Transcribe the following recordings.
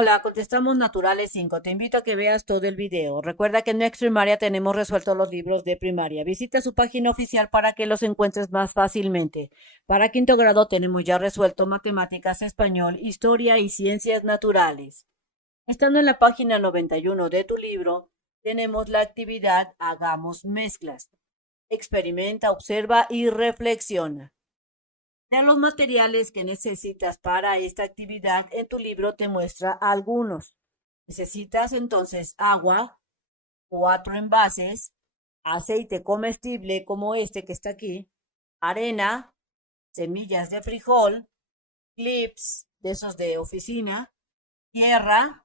Hola, contestamos Naturales 5. Te invito a que veas todo el video. Recuerda que en Next Primaria tenemos resueltos los libros de primaria. Visita su página oficial para que los encuentres más fácilmente. Para quinto grado tenemos ya resuelto matemáticas, español, historia y ciencias naturales. Estando en la página 91 de tu libro, tenemos la actividad Hagamos mezclas. Experimenta, observa y reflexiona. De los materiales que necesitas para esta actividad, en tu libro te muestra algunos. Necesitas entonces agua, 4 envases, aceite comestible como este que está aquí, arena, semillas de frijol, clips de esos de oficina, tierra,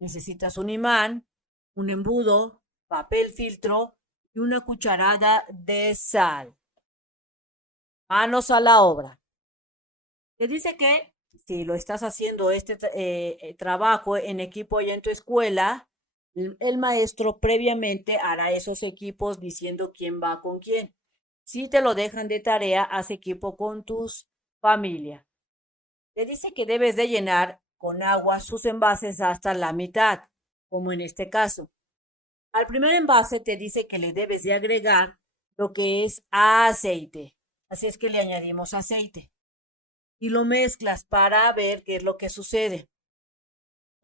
necesitas un imán, un embudo, papel filtro y una cucharada de sal. Manos a la obra. Te dice que si lo estás haciendo trabajo en equipo allá en tu escuela, el maestro previamente hará esos equipos diciendo quién va con quién. Si te lo dejan de tarea, haz equipo con tus familia. Te dice que debes de llenar con agua sus envases hasta la mitad, como en este caso. Al primer envase te dice que le debes de agregar lo que es aceite. Así es que le añadimos aceite y lo mezclas para ver qué es lo que sucede.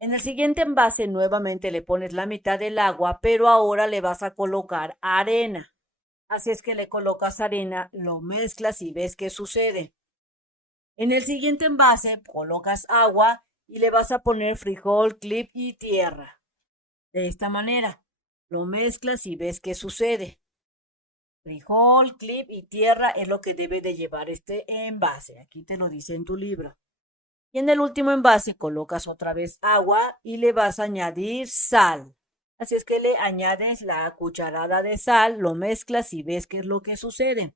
En el siguiente envase nuevamente le pones la mitad del agua, pero ahora le vas a colocar arena. Así es que le colocas arena, lo mezclas y ves qué sucede. En el siguiente envase colocas agua y le vas a poner frijol, clip y tierra. De esta manera, lo mezclas y ves qué sucede. Frijol, clip y tierra es lo que debe de llevar este envase. Aquí te lo dice en tu libro. Y en el último envase colocas otra vez agua y le vas a añadir sal. Así es que le añades la cucharada de sal, lo mezclas y ves qué es lo que sucede.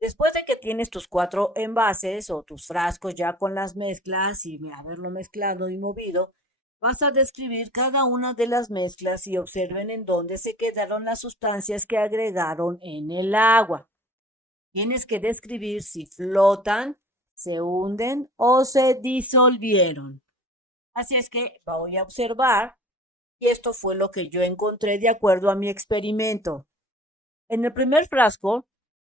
Después de que tienes tus 4 envases o tus frascos ya con las mezclas y haberlo mezclado y movido, vas a describir cada una de las mezclas y observen en dónde se quedaron las sustancias que agregaron en el agua. Tienes que describir si flotan, se hunden o se disolvieron. Así es que voy a observar y esto fue lo que yo encontré de acuerdo a mi experimento. En el primer frasco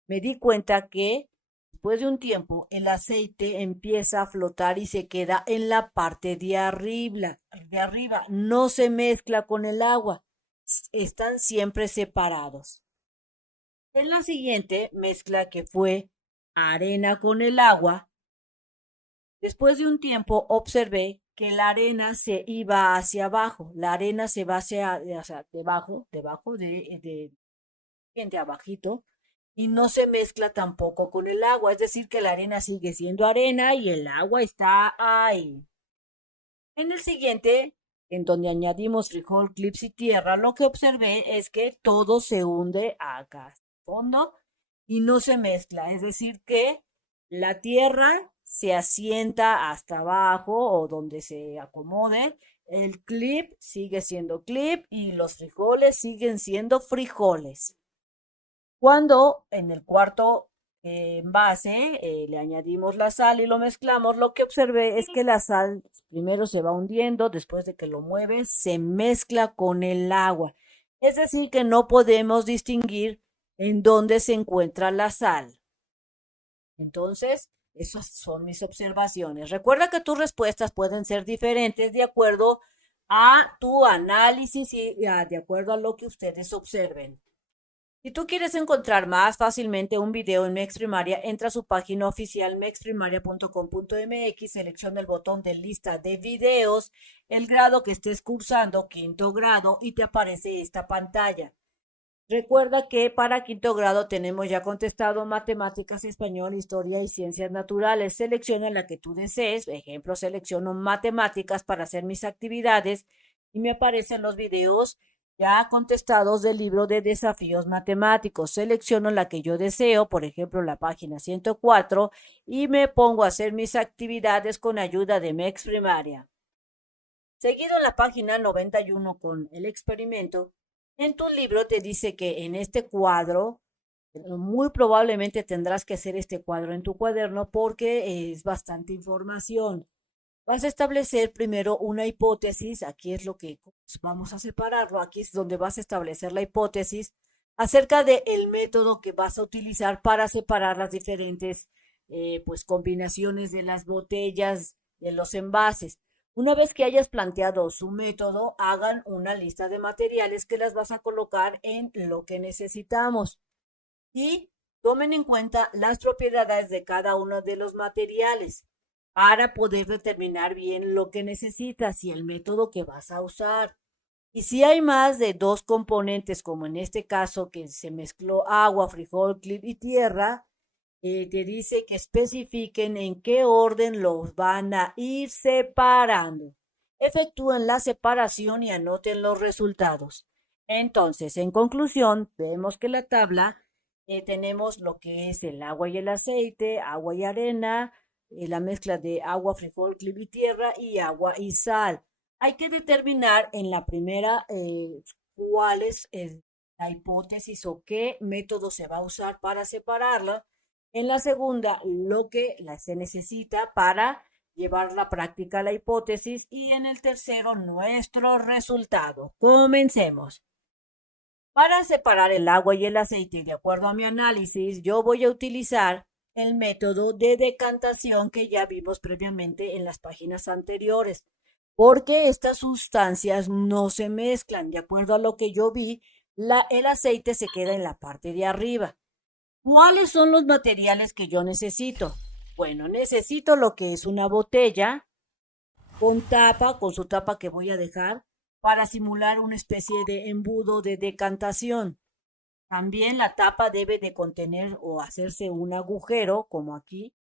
me di cuenta que después de un tiempo el aceite empieza a flotar y se queda en la parte de arriba, no se mezcla con el agua, están siempre separados. En la siguiente mezcla que fue arena con el agua, después de un tiempo observé que la arena se iba hacia abajo, la arena se va hacia debajo de abajito, y no se mezcla tampoco con el agua, es decir, que la arena sigue siendo arena y el agua está ahí. En el siguiente, en donde añadimos frijol, clips y tierra, lo que observé es que todo se hunde acá hasta el fondo y no se mezcla, es decir, que la tierra se asienta hasta abajo o donde se acomode, el clip sigue siendo clip y los frijoles siguen siendo frijoles. Cuando en el cuarto envase le añadimos la sal y lo mezclamos, lo que observé es que la sal primero se va hundiendo, después de que lo mueves, se mezcla con el agua. Es decir, que no podemos distinguir en dónde se encuentra la sal. Entonces, esas son mis observaciones. Recuerda que tus respuestas pueden ser diferentes de acuerdo a tu análisis y de acuerdo a lo que ustedes observen. Si tú quieres encontrar más fácilmente un video en Mex Primaria, entra a su página oficial mexprimaria.com.mx, selecciona el botón de lista de videos, el grado que estés cursando, quinto grado, y te aparece esta pantalla. Recuerda que para quinto grado tenemos ya contestado matemáticas, español, historia y ciencias naturales. Selecciona la que tú desees. Ejemplo, selecciono matemáticas para hacer mis actividades y me aparecen los videos ya contestados del libro de desafíos matemáticos. Selecciono la que yo deseo, por ejemplo, la página 104, y me pongo a hacer mis actividades con ayuda de Mex Primaria. Seguido en la página 91 con el experimento, en tu libro te dice que en este cuadro, muy probablemente tendrás que hacer este cuadro en tu cuaderno porque es bastante información. Vas a establecer primero una hipótesis, aquí es lo que vamos a separarlo, aquí es donde vas a establecer la hipótesis acerca del método que vas a utilizar para separar las diferentes pues combinaciones de las botellas, de los envases. Una vez que hayas planteado su método, hagan una lista de materiales que las vas a colocar en lo que necesitamos y tomen en cuenta las propiedades de cada uno de los materiales para poder determinar bien lo que necesitas y el método que vas a usar. Y si hay más de dos componentes, como en este caso que se mezcló agua, frijol, clip y tierra, te dice que especifiquen en qué orden los van a ir separando. Efectúen la separación y anoten los resultados. Entonces, en conclusión, vemos que la tabla tenemos lo que es el agua y el aceite, agua y arena, la mezcla de agua, frijol, clip y tierra y agua y sal. Hay que determinar en la primera cuál es la hipótesis o qué método se va a usar para separarla. En la segunda, lo que se necesita para llevar la práctica a la hipótesis. Y en el tercero, nuestro resultado. Comencemos. Para separar el agua y el aceite, de acuerdo a mi análisis, yo voy a utilizar el método de decantación que ya vimos previamente en las páginas anteriores, porque estas sustancias no se mezclan. De acuerdo a lo que yo vi, el aceite se queda en la parte de arriba. ¿Cuáles son los materiales que yo necesito? Bueno, necesito lo que es una botella con tapa, con su tapa que voy a dejar para simular una especie de embudo de decantación. También la tapa debe de contener o hacerse un agujero, como aquí,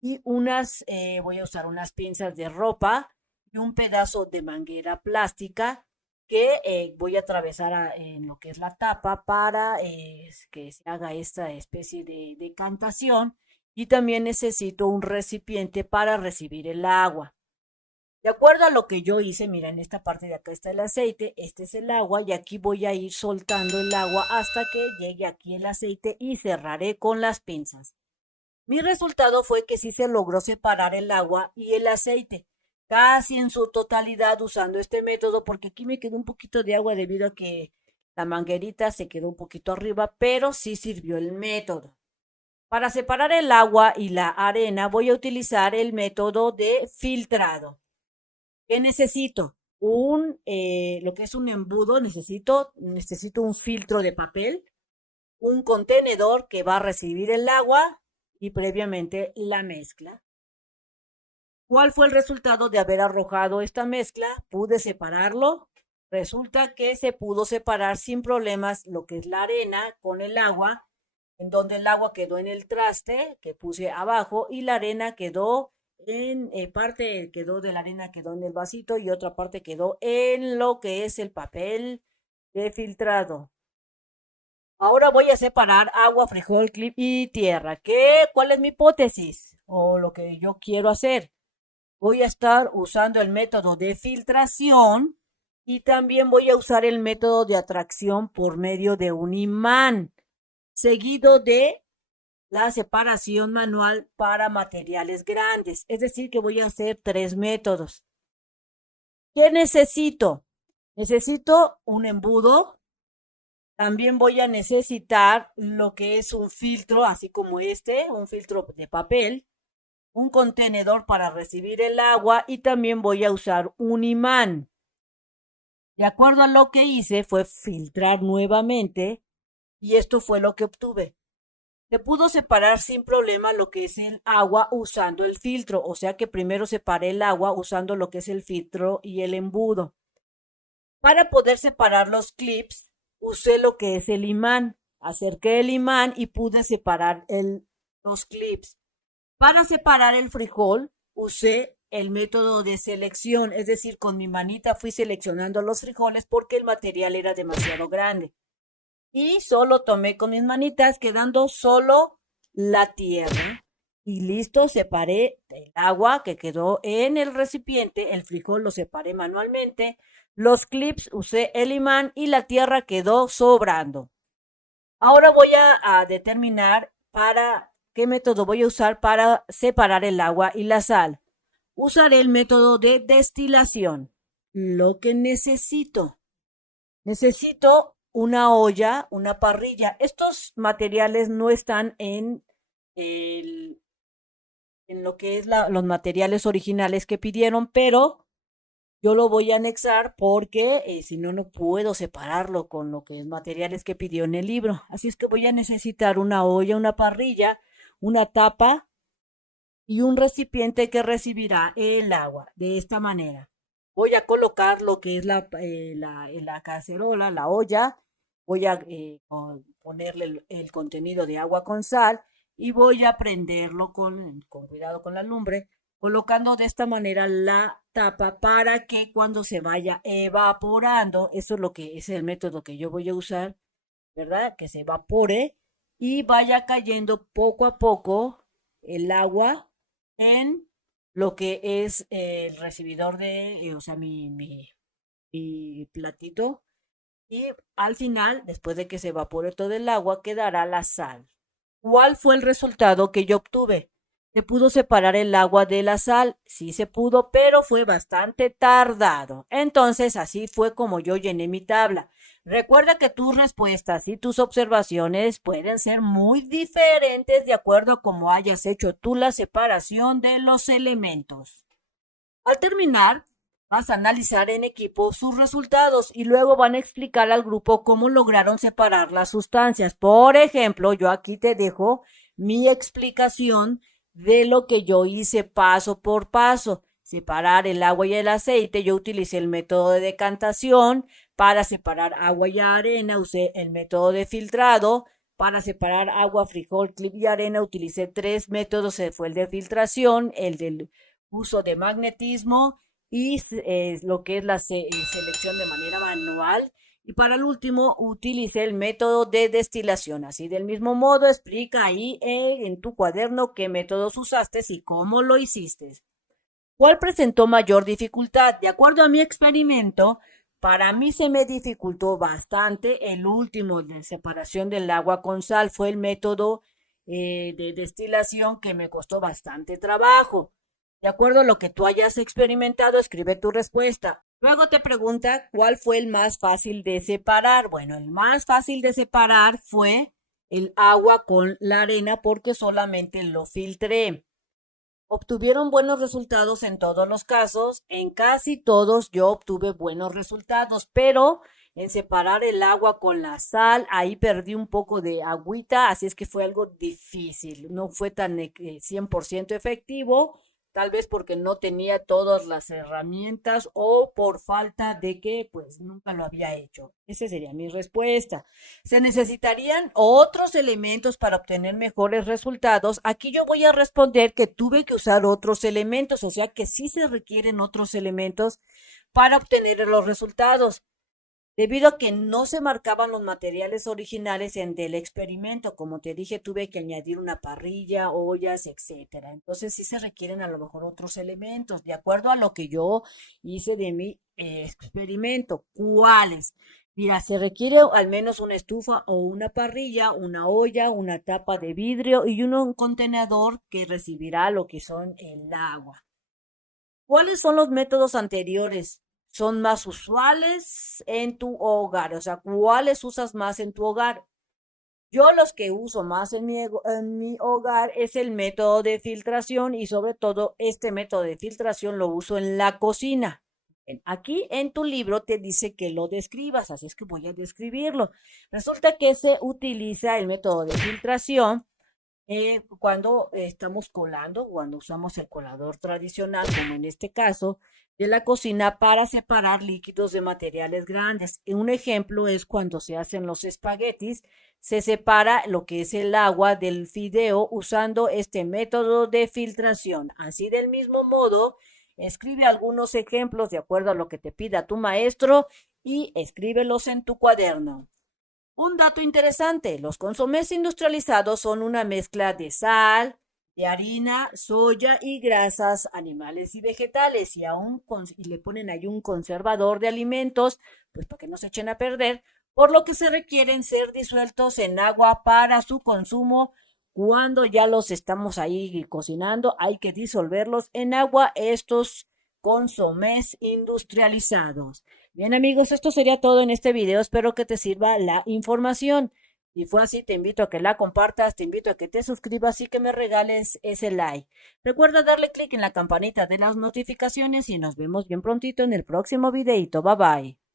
y voy a usar unas pinzas de ropa y un pedazo de manguera plástica que voy a atravesar en lo que es la tapa para que se haga esta especie de decantación. Y también necesito un recipiente para recibir el agua. De acuerdo a lo que yo hice, mira, en esta parte de acá está el aceite, este es el agua y aquí voy a ir soltando el agua hasta que llegue aquí el aceite y cerraré con las pinzas. Mi resultado fue que sí se logró separar el agua y el aceite, casi en su totalidad usando este método, porque aquí me quedó un poquito de agua debido a que la manguerita se quedó un poquito arriba, pero sí sirvió el método. Para separar el agua y la arena voy a utilizar el método de filtrado. ¿Qué necesito? Lo que es un embudo, necesito un filtro de papel, un contenedor que va a recibir el agua y previamente la mezcla. ¿Cuál fue el resultado de haber arrojado esta mezcla? Pude separarlo. Resulta que se pudo separar sin problemas lo que es la arena con el agua, en donde el agua quedó en el traste que puse abajo y la arena quedó parte quedó de la arena quedó en el vasito y otra parte quedó en lo que es el papel de filtrado. Ahora voy a separar agua, frijol, clip y tierra. ¿Cuál es mi hipótesis? O lo que yo quiero hacer. Voy a estar usando el método de filtración y también voy a usar el método de atracción por medio de un imán, seguido de la separación manual para materiales grandes. Es decir, que voy a hacer 3 métodos. ¿Qué necesito? Necesito un embudo. También voy a necesitar lo que es un filtro, así como un filtro de papel, un contenedor para recibir el agua y también voy a usar un imán. De acuerdo a lo que hice fue filtrar nuevamente y esto fue lo que obtuve. Se pudo separar sin problema lo que es el agua usando el filtro, o sea que primero separé el agua usando lo que es el filtro y el embudo. Para poder separar los clips, usé lo que es el imán. Acerqué el imán y pude separar los clips. Para separar el frijol, usé el método de selección, es decir, con mi manita fui seleccionando los frijoles porque el material era demasiado grande. Y solo tomé con mis manitas, quedando solo la tierra. Y listo, separé el agua que quedó en el recipiente, el frijol lo separé manualmente, los clips usé el imán y la tierra quedó sobrando. Ahora voy a determinar para qué método voy a usar para separar el agua y la sal. Usaré el método de destilación. Lo que necesito. Necesito una olla, una parrilla. Estos materiales no están el- en lo que es los materiales originales que pidieron, pero yo lo voy a anexar porque si no, no puedo separarlo con lo que es materiales que pidió en el libro. Así es que voy a necesitar una olla, una parrilla, una tapa y un recipiente que recibirá el agua. De esta manera. Voy a colocar lo que es la cacerola, la olla. Voy a ponerle el contenido de agua con sal y voy a prenderlo con cuidado con la lumbre, colocando de esta manera la tapa para que cuando se vaya evaporando, eso es lo que es el método que yo voy a usar, ¿verdad? Que se evapore y vaya cayendo poco a poco el agua en lo que es el recibidor o sea, mi platito. Y al final, después de que se evapore todo el agua, quedará la sal. ¿Cuál fue el resultado que yo obtuve? Se pudo separar el agua de la sal, sí se pudo, pero fue bastante tardado. Entonces, así fue como yo llené mi tabla. Recuerda que tus respuestas y tus observaciones pueden ser muy diferentes de acuerdo a cómo hayas hecho tú la separación de los elementos. Al terminar, vas a analizar en equipo sus resultados y luego van a explicar al grupo cómo lograron separar las sustancias. Por ejemplo, yo aquí te dejo mi explicación de lo que yo hice paso por paso. Separar el agua y el aceite, yo utilicé el método de decantación. Para separar agua y arena, usé el método de filtrado. Para separar agua, frijol, clip y arena, utilicé 3 métodos. Fue el de filtración, el del uso de magnetismo y lo que es la selección de manera manual. Y para el último, utilice el método de destilación. Así del mismo modo, explica ahí en tu cuaderno qué métodos usaste y cómo lo hiciste. ¿Cuál presentó mayor dificultad? De acuerdo a mi experimento, para mí se me dificultó bastante el último de separación del agua con sal. Fue el método de destilación que me costó bastante trabajo. De acuerdo a lo que tú hayas experimentado, escribe tu respuesta. Luego te pregunta cuál fue el más fácil de separar. Bueno, el más fácil de separar fue el agua con la arena porque solamente lo filtré. Obtuvieron buenos resultados en todos los casos, en casi todos yo obtuve buenos resultados, pero en separar el agua con la sal, ahí perdí un poco de agüita, así es que fue algo difícil, no fue tan 100% efectivo, tal vez porque no tenía todas las herramientas o por falta de que pues nunca lo había hecho. Esa sería mi respuesta. Se necesitarían otros elementos para obtener mejores resultados. Aquí yo voy a responder que tuve que usar otros elementos, o sea que sí se requieren otros elementos para obtener los resultados. Debido a que no se marcaban los materiales originales del experimento, como te dije, tuve que añadir una parrilla, ollas, etcétera. Entonces sí se requieren a lo mejor otros elementos, de acuerdo a lo que yo hice de mi experimento. ¿Cuáles? Mira, se requiere al menos una estufa o una parrilla, una olla, una tapa de vidrio y un contenedor que recibirá lo que son el agua. ¿Cuáles son los métodos anteriores? Son más usuales en tu hogar, o sea, ¿cuáles usas más en tu hogar? Yo los que uso más en mi hogar es el método de filtración y sobre todo este método de filtración lo uso en la cocina. Aquí en tu libro te dice que lo describas, así es que voy a describirlo. Resulta que se utiliza el método de filtración cuando estamos colando, cuando usamos el colador tradicional, como en este caso, de la cocina para separar líquidos de materiales grandes. Un ejemplo es cuando se hacen los espaguetis, se separa lo que es el agua del fideo usando este método de filtración. Así del mismo modo, escribe algunos ejemplos de acuerdo a lo que te pida tu maestro y escríbelos en tu cuaderno. Un dato interesante, los consomés industrializados son una mezcla de sal, de harina, soya y grasas animales y vegetales y le ponen ahí un conservador de alimentos, pues para que no se echen a perder, por lo que se requieren ser disueltos en agua para su consumo Cuando ya los estamos ahí cocinando, hay que disolverlos en agua, estos consomés industrializados. Bien amigos, esto sería todo en este video. Espero que te sirva la información. Si fue así, te invito a que la compartas, te invito a que te suscribas y que me regales ese like. Recuerda darle clic en la campanita de las notificaciones y nos vemos bien prontito en el próximo videito. Bye bye.